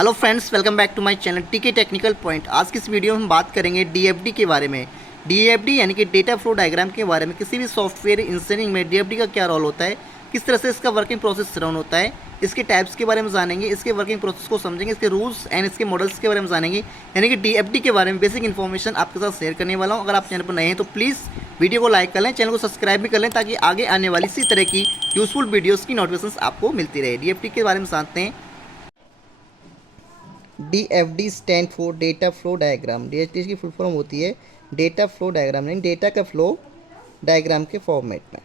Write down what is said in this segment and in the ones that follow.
Hello friends, welcome back to my channel TK technical point. आज की इस video में हम बात करेंगे डीएफडी के बारे में। डीएफडी यानी कि डेटा फ्लो डायग्राम के बारे में। किसी भी सॉफ्टवेयर इंजीनियरिंग में डीएफडी का क्या रोल होता है, किस तरह से इसका वर्किंग प्रोसेस रन होता है, इसके टाइप्स के बारे में जानेंगे, इसके वर्किंग प्रोसेस को समझेंगे, इसके रूल्स एंड इसके मॉडल्स के बारे में जानेंगे। यानी कि डीएफडी के बारे में बेसिक इन्फॉर्मेशन आपके साथ शेयर करने वाला हूँ। अगर आप चैनल पर नए हैं तो प्लीज़ वीडियो को लाइक कर लें, चैनल को सब्सक्राइब भी कर लें, ताकि आगे आने वाली इसी तरह की यूजफुल वीडियोज़ की नोटिफिकेशन आपको मिलती रहे। डीएफडी के बारे में जानते हैं। DFD stand for data flow diagram. DFD की फुल फॉर्म होती है डेटा फ्लो डायग्राम, यानी डेटा का फ्लो डायग्राम के फॉर्मेट में।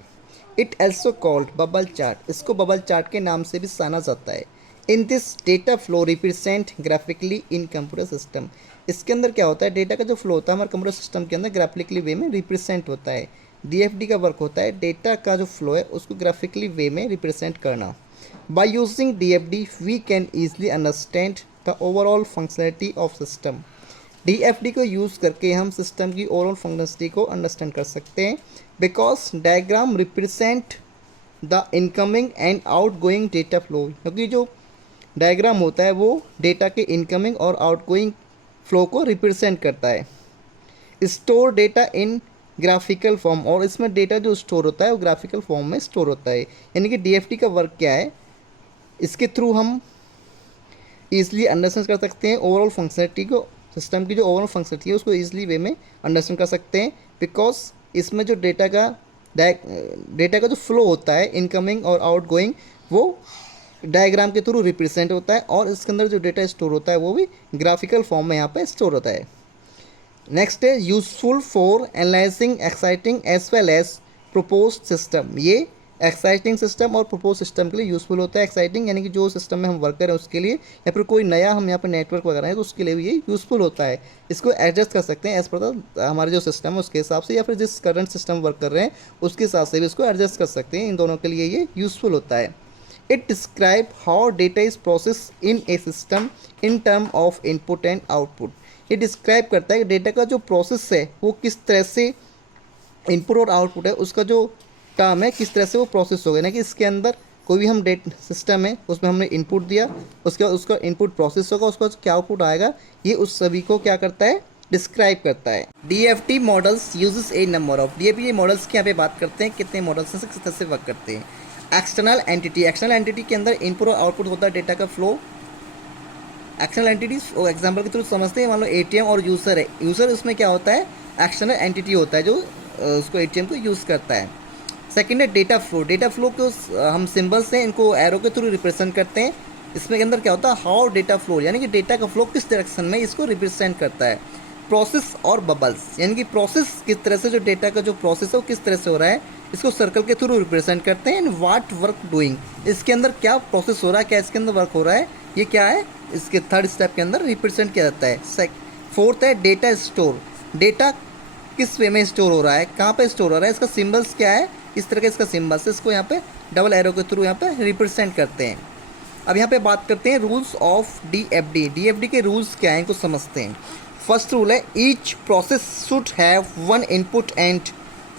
It also called bubble chart, इसको बबल चार्ट के नाम से भी जाना जाता है। In this data flow represent graphically in computer system. इसके अंदर क्या होता है, डेटा का जो फ्लो होता है हमारे कंप्यूटर सिस्टम के अंदर ग्राफिकली वे में रिप्रेजेंट होता है। DFD का वर्क होता है डेटा का जो फ्लो है उसको ग्राफिकली वे में रिप्रेजेंट करना। By using DFD, we can easily understand the overall functionality of system. DFD को यूज़ करके हम सिस्टम की ओवरऑल फंक्शनलिटी को अंडरस्टैंड कर सकते हैं। Because diagram represent the incoming and outgoing data flow, क्योंकि जो डायग्राम होता है वो डेटा के इनकमिंग और आउटगोइंग फ्लो को रिप्रेजेंट करता है। स्टोर डेटा इन ग्राफिकल फॉर्म, और इसमें डेटा जो स्टोर होता है वो ग्राफिकल फॉर्म में स्टोर होता है। यानी कि DFD का वर्क क्या है, इसके थ्रू हम ईज़िली अंडरस्टैंड कर सकते हैं ओवरऑल फंक्शनलिटी को, सिस्टम की जो ओवरऑल फंक्शनलिटी है उसको ईज़िली वे में अंडरस्टैंड कर सकते हैं। बिकॉज इसमें जो डेटा का जो फ्लो होता है इनकमिंग और आउटगोइंग, वो डायग्राम के थ्रू रिप्रेजेंट होता है, और इसके अंदर जो डेटा स्टोर होता है वो भी ग्राफिकल फॉर्म में यहाँ पे स्टोर होता है। नेक्स्ट है useful for analysing exciting as well as proposed system. ये एक्साइटिंग सिस्टम और प्रोपोज सिस्टम के लिए यूज़फुल होता है। एक्साइटिंग यानी कि जो सिस्टम में हम वर्क करें उसके लिए, या फिर कोई नया हम यहाँ पर नेटवर्क वगैरह है तो उसके लिए भी ये यूज़फुल होता है। इसको एडजस्ट कर सकते हैं एज पर हमारे जो सिस्टम है उसके हिसाब से, या फिर जिस करंट सिस्टम वर्क कर रहे हैं उसके हिसाब से भी इसको एडजस्ट कर सकते हैं। इन दोनों के लिए ये यूज़फुल होता है। It describe how data is process in A system in term of input and output. ये डिस्क्राइब करता है कि डेटा का जो प्रोसेस है वो किस तरह से, इनपुट और आउटपुट है उसका जो टर्म है किस तरह से वो प्रोसेस होगा। यानी कि इसके अंदर कोई भी हम सिस्टम है उसमें हमने इनपुट दिया, उसके बाद उसका इनपुट प्रोसेस होगा, उसके बाद क्या आउटपुट आएगा, ये उस सभी को क्या करता है, डिस्क्राइब करता है। DFD models uses A number of. DFD models की यहाँ पे बात करते हैं, कितने मॉडल्स से किस तरह से वर्क करते हैं। एक्सटर्नल एंटिटी, एक्सटर्नल एंटिटी के अंदर इनपुट और आउटपुट होता है डेटा का फ्लो। एक्सटर्नल एंटिटीज एग्जाम्पल के थ्रू समझते हैं। मान लो ATM और यूज़र है, यूज़र उसमें क्या होता है, एक्सटर्नल एंटिटी होता है जो उसको ATM को यूज़ करता है। सेकेंड है डेटा फ्लो। डेटा फ्लो को हम सिंबल्स हैं इनको एरो के थ्रू रिप्रेजेंट करते हैं। इसमें के अंदर क्या होता है, हाउ डेटा फ्लो, यानी कि डेटा का फ्लो किस डायरेक्शन में इसको रिप्रेजेंट करता है। प्रोसेस और बबल्स, यानी कि प्रोसेस किस तरह से, जो डेटा का जो प्रोसेस है वो किस तरह से हो रहा है, इसको सर्कल के थ्रू रिप्रेजेंट करते हैं। एंड व्हाट वर्क डूइंग, इसके अंदर क्या प्रोसेस हो रहा है, क्या इसके अंदर वर्क हो रहा है, ये क्या है, इसके थर्ड स्टेप के अंदर रिप्रेजेंट किया जाता है। फोर्थ है डेटा स्टोर। डेटा किस वे में स्टोर हो रहा है, कहाँ पे स्टोर हो रहा है, इसका सिंबल्स क्या है, इस तरह का इसका सिंबल्स, इसको यहाँ पे डबल एरो के थ्रू यहाँ पे रिप्रेजेंट करते हैं। अब यहाँ पे बात करते हैं रूल्स ऑफ DFD। DFD के रूल्स क्या हैं इनको समझते हैं। फर्स्ट रूल है each process should have one input and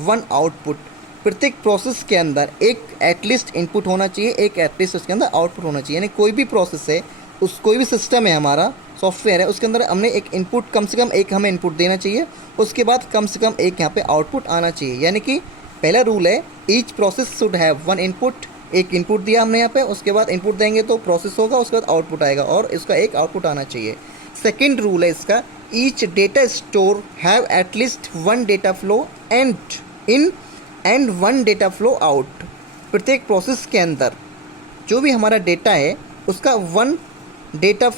one output. प्रत्येक प्रोसेस के अंदर एक एटलीस्ट इनपुट होना चाहिए, एक एटलीस्ट उसके अंदर आउटपुट होना चाहिए। यानी कोई भी प्रोसेस है, कोई भी सिस्टम है हमारा, सॉफ्टवेयर है, उसके अंदर हमने एक इनपुट, कम से कम एक हमें इनपुट देना चाहिए, उसके बाद कम से कम एक यहाँ पे आउटपुट आना चाहिए। यानी कि पहला रूल है each process should have one input. एक इनपुट दिया हमने यहाँ पे, उसके बाद इनपुट देंगे तो प्रोसेस होगा, उसके बाद आउटपुट आएगा, और इसका एक आउटपुट आना चाहिए। सेकेंड रूल है इसका each data store have at least one data flow and in and one data flow out. प्रत्येक प्रोसेस के अंदर जो भी हमारा डेटा है उसका वन डेटा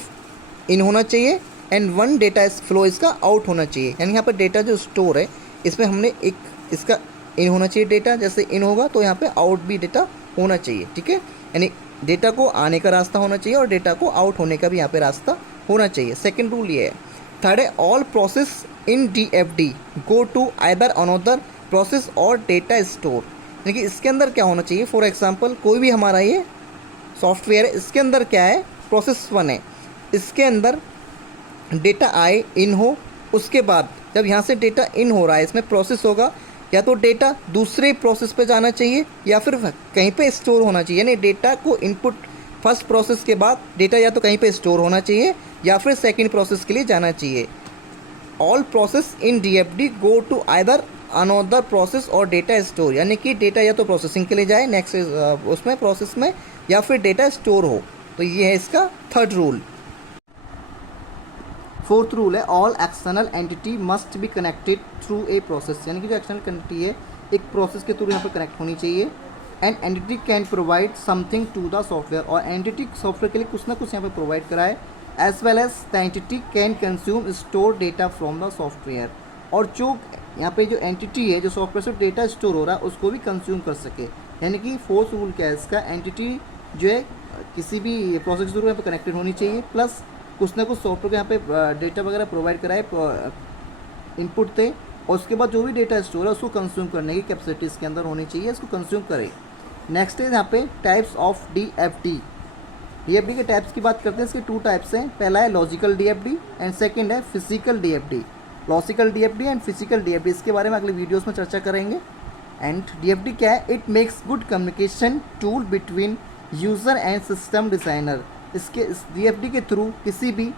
इन होना चाहिए एंड वन डेटा फ्लो इसका आउट होना चाहिए। यानी यहाँ पर डेटा जो स्टोर है इसमें हमने एक इसका इन होना चाहिए डेटा, जैसे इन होगा तो यहाँ पे आउट भी डेटा होना चाहिए। ठीक है, यानी डेटा को आने का रास्ता होना चाहिए और डेटा को आउट होने का भी यहाँ पे रास्ता होना चाहिए। सेकेंड रूल ये है। थर्ड है all process in DFD go to either another process or data store. यानी कि इसके अंदर क्या होना चाहिए, फॉर एग्जाम्पल कोई भी हमारा ये सॉफ्टवेयर है, इसके अंदर क्या है, प्रोसेस 1 है, इसके अंदर डेटा आए इन हो, उसके बाद जब यहाँ से डेटा इन हो रहा है इसमें प्रोसेस होगा, या तो डेटा दूसरे प्रोसेस पे जाना चाहिए या फिर कहीं पे स्टोर होना चाहिए। यानी डेटा को इनपुट फर्स्ट प्रोसेस के बाद डेटा या तो कहीं पे स्टोर होना चाहिए या फिर सेकंड प्रोसेस के लिए जाना चाहिए। All process in DFD go to either another process or data store, यानी कि डेटा या तो प्रोसेसिंग के लिए जाए नेक्स्ट उसमें प्रोसेस में, या फिर डेटा स्टोर हो। तो ये है इसका थर्ड रूल। फोर्थ रूल है all external entity must be connected through a process, यानी कि जो एक्सटर्नल एंटिटी है एक प्रोसेस के थ्रू यहाँ पर कनेक्ट होनी चाहिए। And entity can provide something to the software, और एंटिटी सॉफ्टवेयर के लिए कुछ ना कुछ यहाँ पर प्रोवाइड कराए। As well as the entity can consume store data from the software, और जो यहाँ पे जो एंटिटी है जो सॉफ्टवेयर से डेटा स्टोर हो रहा है उसको भी कंज्यूम कर सके। यानी कि फोर्थ रूल क्या है इसका, एंटिटी जो है किसी भी प्रोसेस के थ्रू यहाँ पर कनेक्टेड होनी चाहिए, प्लस कुछ ना कुछ सॉफ्टवेयर के यहाँ पे डेटा वगैरह प्रोवाइड कराए, इनपुट थे, और उसके बाद जो भी डेटा स्टोर है उसको कंज्यूम करने की कैपेसिटी इसके अंदर होनी चाहिए, इसको कंज्यूम करे। नेक्स्ट है यहाँ पे टाइप्स ऑफ डीएफडी। डीएफडी के टाइप्स की बात करते हैं, इसके टू टाइप्स हैं। पहला है लॉजिकल डीएफडी एंड सेकंड है physical DFD. Logical DFD and physical DFD, इसके बारे में अगले वीडियोस में चर्चा करेंगे। एंड डीएफडी क्या है, it makes good communication tool between user and system designer. इसके इस डीएफडी के थ्रू किसी भी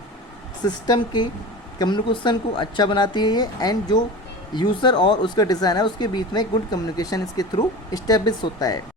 सिस्टम के कम्युनिकेशन को अच्छा बनाती है ये, एंड जो यूज़र और उसका डिज़ाइनर उसके बीच में गुड कम्युनिकेशन इसके थ्रू इस्टेब्लिश होता है।